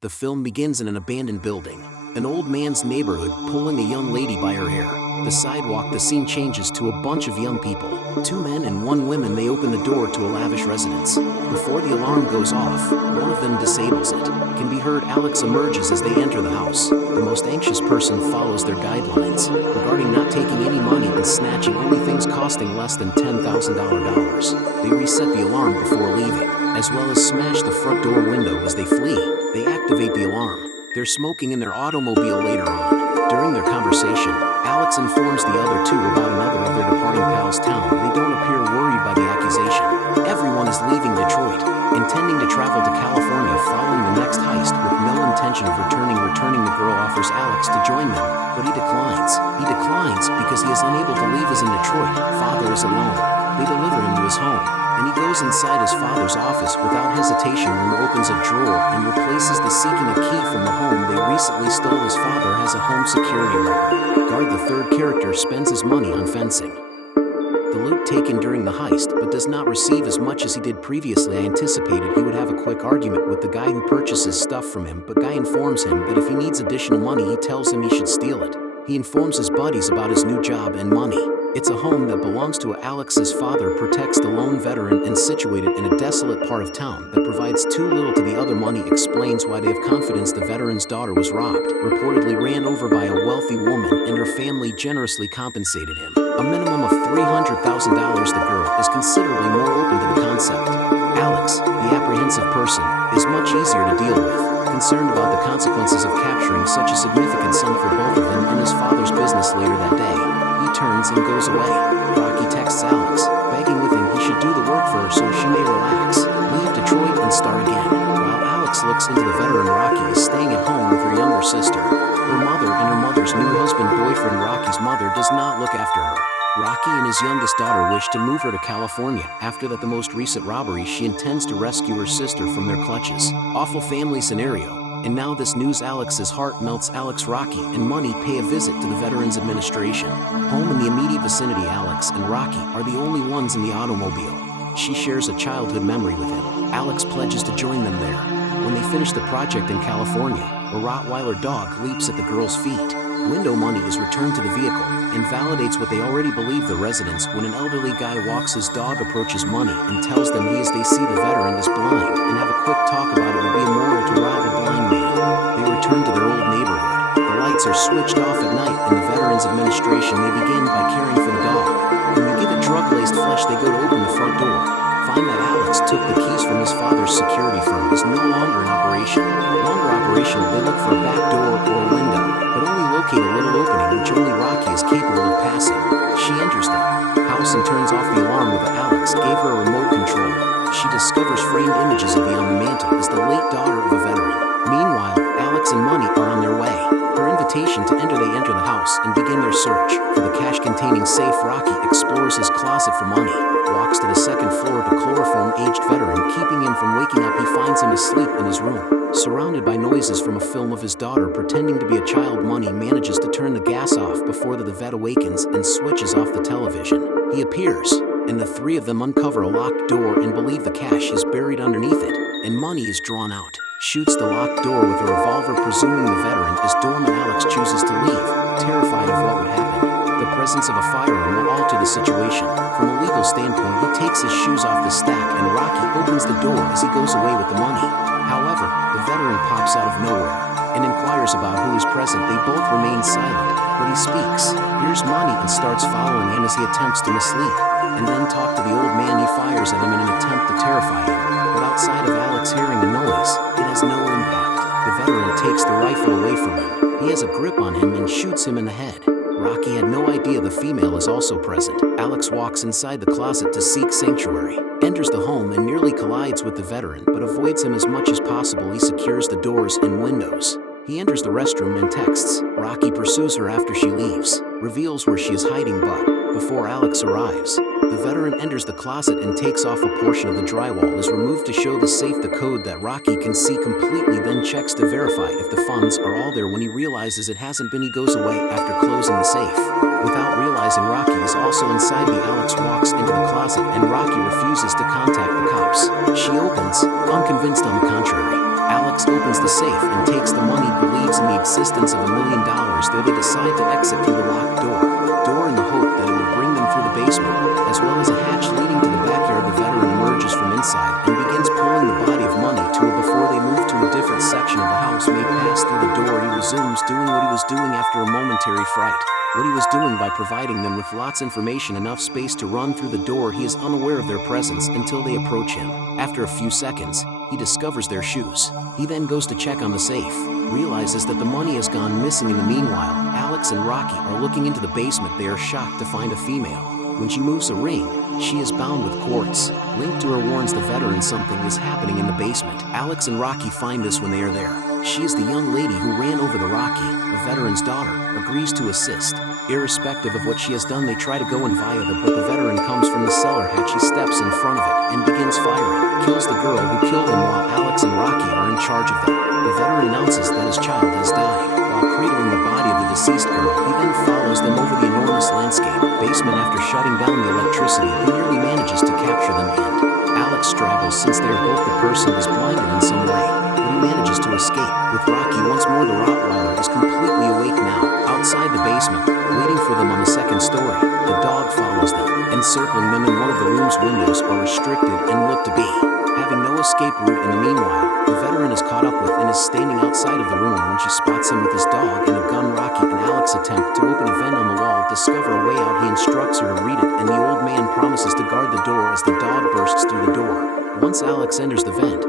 The film begins in an abandoned building, an old man's neighborhood pulling a young lady by her hair. The sidewalk, the scene changes to a bunch of young people. 2 men and 1 woman. They open the door to a lavish residence. Before the alarm goes off, one of them disables it. Can be heard Alex emerges as they enter the house. The most anxious person follows their guidelines regarding not taking any money and snatching only things costing less than $10,000. They reset the alarm before leaving, as well as smash the front door window as they flee. They activate the alarm. They're smoking in their automobile later on. During their conversation, Alex informs the other 2 about another of their departing pals' town. They don't appear worried by the accusation. Everyone is leaving Detroit, intending to travel to California following the next heist with no intention of returning. The girl offers Alex to join them, but he declines. He declines because he is unable to leave as in Detroit. Father is alone. They deliver him to his home, and he goes inside his father's office without hesitation and opens a drawer and replaces the seeking a key from the home they recently stole. His father has a home security record. Guard, the third character, spends his money on fencing. The loot taken during the heist, but does not receive as much as he did previously. I anticipated he would have a quick argument with the guy who purchases stuff from him, but Guy informs him that if he needs additional money, he tells him he should steal it. He informs his buddies about his new job and money. It's a home that belongs to Alex's father, protects the lone veteran, and situated in a desolate part of town that provides too little to the other. Money explains why they have confidence. The veteran's daughter was robbed, reportedly ran over by a wealthy woman, and her family generously compensated him a minimum of $300,000. The girl is considerably more open to the concept. Alex, the apprehensive person, is much easier to deal with, concerned about the consequences of capturing such a significant sum for both of them and his father's business. Later that day, he turns and goes away. Rocky texts Alex, begging with him he should do the work for her so she may relax, leave Detroit and start again. While Alex looks into the veteran, Rocky is staying at home with her younger sister, her mother, and her mother's new husband boyfriend. Rocky's mother does not look after her. Rocky and his youngest daughter wish to move her to California. After the most recent robbery, she intends to rescue her sister from their clutches. Awful family scenario. And now this news, Alex's heart melts. Alex, Rocky, and Money pay a visit to the Veterans Administration. Home in the immediate vicinity, Alex and Rocky are the only ones in the automobile. She shares a childhood memory with him. Alex pledges to join them there. When they finish the project in California, a Rottweiler dog leaps at the girl's feet. Window. Money is returned to the vehicle and validates what they already believe, the residents, when an elderly guy walks his dog, approaches Money, and tells them he is. They see the veteran is blind and have a quick talk about it would be immoral to rob a blind man. They return to their old neighborhood. The lights are switched off at night in the Veterans Administration. They begin by caring for the dog. When they give it drug-laced flesh, they go to open the front door, find that Alex took the keys from his father's security firm is no longer in operation. Longer operational, they look for a back door or a window, but only locate a little opening which only Rocky is capable of passing. She enters the house and turns off the alarm with Alex gave her a remote control. She discovers framed images of the on the mantle is the late daughter of a veteran. Meanwhile, Alex and Money are on their way. Her invitation to enter, they enter the house and begin their search for the cash-containing safe. Rocky explores his closet for money, walks to the second floor to chloroform aged veteran, keeping him from waking up. He finds him asleep in his room, surrounded by noises from a film of his daughter pretending to be a child. Money manages to turn the gas off before the vet awakens and switches off the television. He appears, and the 3 of them uncover a locked door and believe the cash is buried underneath it, and Money is drawn out, shoots the locked door with a revolver, presuming the veteran is dormant. Alex chooses to leave, terrified of what would happen. The presence of a firearm will alter the situation. From a legal standpoint, he takes his shoes off the stack and Rocky opens the door as he goes away with the money. However, the veteran pops out of nowhere and inquires about who is present. They both remain silent, but he speaks, hears Money, and starts following him as he attempts to mislead and then talk to the old man. He fires at him in an attempt to terrify him, but outside of Alex hearing the noise, it has no impact. The veteran takes the rifle away from him. He has a grip on him and shoots him in the head. Rocky had no idea the female is also present. Alex walks inside the closet to seek sanctuary, enters the home and nearly collides with the veteran, but avoids him as much as possible. He secures the doors and windows. He enters the restroom and texts. Rocky pursues her after she leaves, reveals where she is hiding, but before Alex arrives, the veteran enters the closet and takes off a portion of the drywall is removed to show the safe the code that Rocky can see completely, then checks to verify if the funds are all there. When he realizes it hasn't been, he goes away after closing the safe. Without realizing Rocky is also inside, the Alex walks into the closet and Rocky refuses to contact the cops. She opens, unconvinced on the contrary. Alex Alex opens the safe and takes the money, believes in the existence of $1 million, though they decide to exit through the locked door in the hope that it will bring them through the basement, as well as a hatch leading to the backyard. The veteran emerges from inside and begins pulling the body of money to it before they move to a different section of the house. May pass through the door. He resumes doing what he was doing after a momentary fright. What he was doing by providing them with lots of information, enough space to run through the door. He is unaware of their presence until they approach him. After a few seconds, he discovers their shoes. He then goes to check on the safe, realizes that the money has gone missing. In the meanwhile, Alex and Rocky are looking into the basement. They are shocked to find a female. When she moves a ring, she is bound with cords. Linked to her warns the veteran something is happening in the basement. Alex and Rocky find this when they are there. She is the young lady who ran over the Rocky, the veteran's daughter, agrees to assist. Irrespective of what she has done, they try to go in via but the veteran comes from the cellar hatch. He steps in front of it and begins firing. Kills the girl who killed him while Alex and Rocky are in charge of them. The veteran announces that his child has died. While cradling the body of the deceased girl, he then follows them over the enormous landscape basement. After shutting down the electricity, he nearly manages to capture them, and Alex struggles since they are both. The person is blinded in some way, but he manages to escape. With Rocky once more, the Rottweiler is completely awake now. Outside the basement, waiting for them on the second story, the dog follows them. Encircling them in one of the room's windows are restricted and look to be having no escape route. In the meanwhile, the veteran is caught up with and is standing outside of the room when she spots him with his dog and a gun. Rocky and Alex attempt to open a vent on the wall, discover a way out. He instructs her to read it, and the old man promises to guard the door as the dog bursts through the door. Once Alex enters the vent,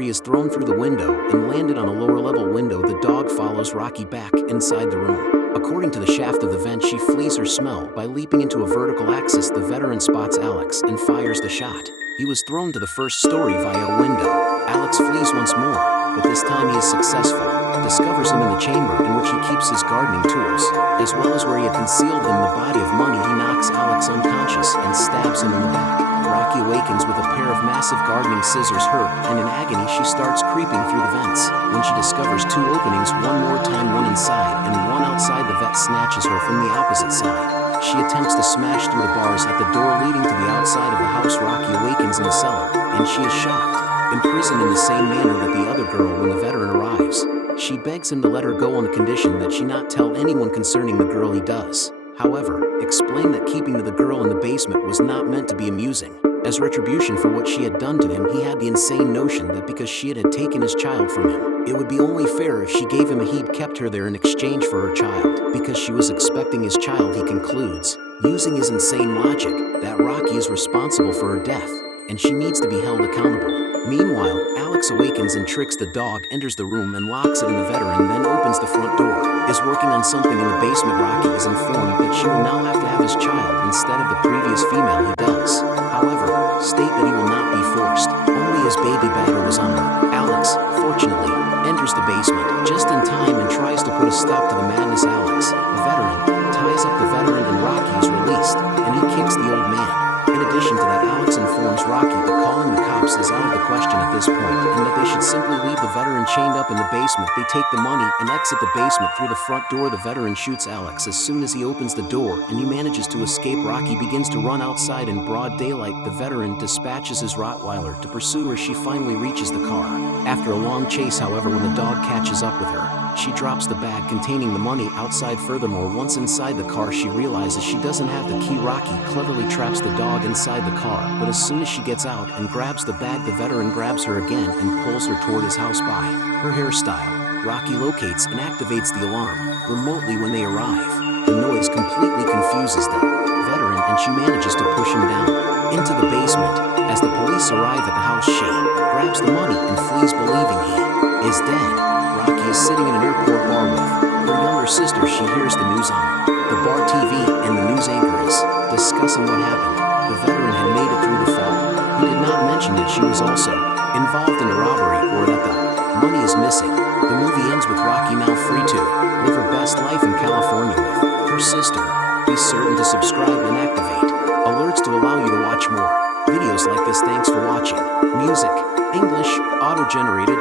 he is thrown through the window and landed on a lower level window. The dog follows Rocky back inside the room. According to the shaft of the vent, she flees her smell by leaping into a vertical axis. The veteran spots Alex and fires the shot. He was thrown to the first story via a window. Alex flees once more, but this time he is successful. Discovers him in the chamber in which he keeps his gardening tools, as well as where he had concealed them the body of money. He knocks Alex unconscious and stabs him in the back. Rocky awakens with a pair of massive gardening scissors. Hurt and in agony, she starts creeping through the vents. When she discovers two openings, one more time, one inside and one outside, the vet snatches her from the opposite side. She attempts to smash through the bars at the door leading to the outside of the house. Rocky awakens in the cellar, and she is shocked. Imprisoned in the same manner that the other girl when the veteran arrives. She begs him to let her go on the condition that she not tell anyone concerning the girl. He does, however, explain that keeping the girl in the basement was not meant to be amusing. As retribution for what she had done to him, he had the insane notion that because she had taken his child from him, it would be only fair if she gave him a he'd kept her there in exchange for her child. Because she was expecting his child, he concludes, using his insane logic, that Rocky is responsible for her death, and she needs to be held accountable. Meanwhile, Alex awakens and tricks the dog, enters the room and locks it in. The veteran then opens the front door, is working on something in the basement. Rocky is informed that she will now have to have his child instead of the previous female. He does, however, state that he will not be forced. Only his baby batter was on her. Alex, fortunately, enters the basement just in time and tries to put a stop to the madness. Alex, the veteran, ties up the veteran and Rocky is released, and he kicks the old man. In addition to that, Alex informs Rocky that calling the cops is out of the question at this point, and that they should simply leave the veteran chained up in the basement. They take the money and exit the basement through the front door. The veteran shoots Alex as soon as he opens the door, and he manages to escape. Rocky begins to run outside in broad daylight. The veteran dispatches his Rottweiler to pursue her. She finally reaches the car. After a long chase, however, when the dog catches up with her, she drops the bag containing the money outside. Furthermore, once inside the car, she realizes she doesn't have the key. Rocky cleverly traps the dog inside the car, but as soon as she gets out and grabs the bag, the veteran grabs her again and pulls her toward his house by her hairstyle. Rocky locates and activates the alarm remotely when they arrive. The noise completely confuses the veteran, and she manages to push him down into the basement. As the police arrive at the house, she grabs the money and flees, believing he is dead. Rocky is sitting in an airport bar with her younger sister. She hears the news on the bar TV, and the news anchor is discussing what happened. The veteran had made it through the fall. He did not mention that she was also involved in the robbery or that the money is missing. The movie ends with Rocky now free to live her best life in California with her sister. Be certain to subscribe and activate alerts to allow you to watch more videos like this. Thanks for watching. Music, English, auto-generated.